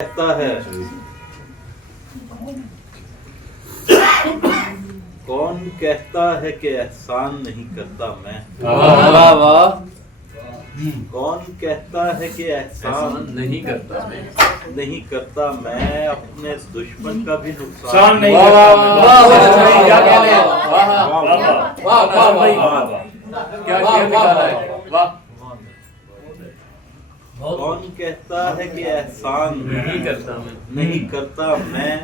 کہتا ہے کون کہتا ہے کہ احسان نہیں کرتا میں؟ واہ واہ کون کہتا ہے کہ احسان نہیں کرتا میں نہیں کرتا میں؟ اپنے دشمن کا بھی نقصان نہیں واہ کرتا واہ میں۔ واہ واہ واہ واہ واہ کیا نکالا ہے واہ کون کہتا ہے کہ احسان نہیں کرتا میں نہیں کرتا میں؟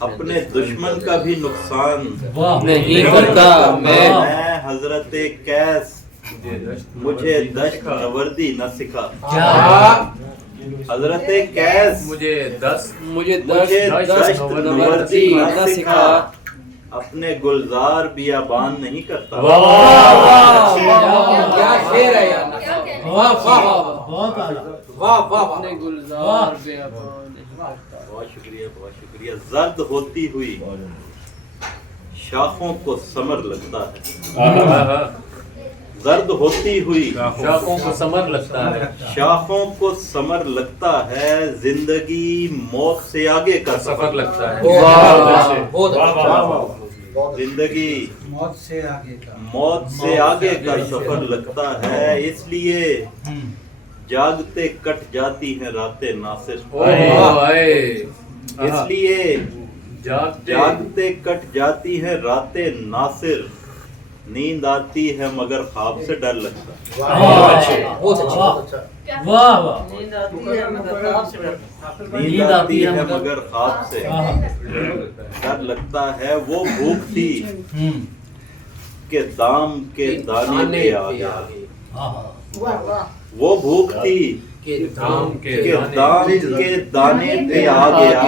اپنے دشمن کا بھی نقصان نہیں کرتا میں حضرت قیس مجھے دشت نوردی نہ سکھا حضرت قیس مجھے دشت دشت نوردی نہ سکھا اپنے گلزار بیابان نہیں کرتا کیا شعر ہے یار واہ واہ واہ واہ اپنے گلزار بیابان بہت شکریہ زرد ہوتی ہوئی شاخوں کو ثمر لگتا ہے زرد ہوتی ہوئی شاخوں کو ثمر لگتا ہے شاخوں کو ثمر لگتا ہے زندگی موت سے آگے کا سفر لگتا ہے بہت زندگی موت سے آگے کا سفر لگتا ہے اس لیے جاگتے کٹ جاتی ہیں راتیں ناصر اس لیے جاگتے کٹ جاتی ہیں راتیں ناصر نیند آتی ہے مگر خواب سے ڈر لگتا ہے بہت اچھا نیند آتی ہے مگر خواب سے ڈر لگتا ہے وہ بھوک تھی کہ دام کے دانے پہ آ گیا وہ بھوک تھی کہ دام کے دانے پہ آ گیا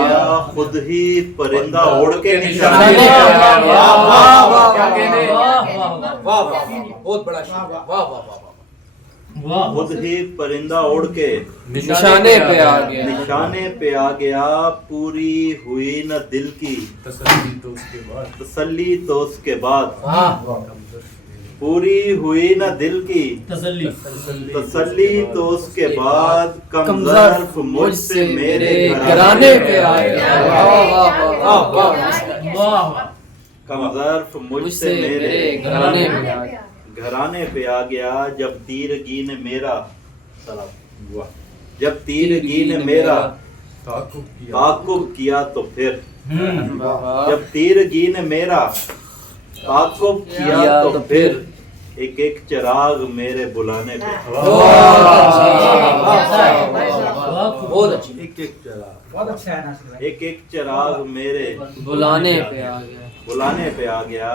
خود ہی پرندہ اڑ کے نشانے بہت بڑا شعر واہ واہ واہ خود ہی پرندہ اڑ کے نشانے پہ آ گیا نشانے پہ آ گیا پوری ہوئی نہ دل کی تسلی تو اس کے بعد پوری ہوئی نہ دل کی تسلی تو اس کے بعد کم ظرف مجھ سے میرے گھرانے پہ آ گیا کم ظرف مجھ سے میرے گھرانے پہ آ گیا گھرانے پہ آ گیا جب تیرگی نے میرا جب تیرگی نے میرا تعاقب کیا تو پھر جب تیرگی نے میرا تعاقب کیا تو پھر ایک ایک چراغ میرے بلانے پہ بہت اچھی ایک ایک چراغ میرے بلانے پہ آ گیا آ گیا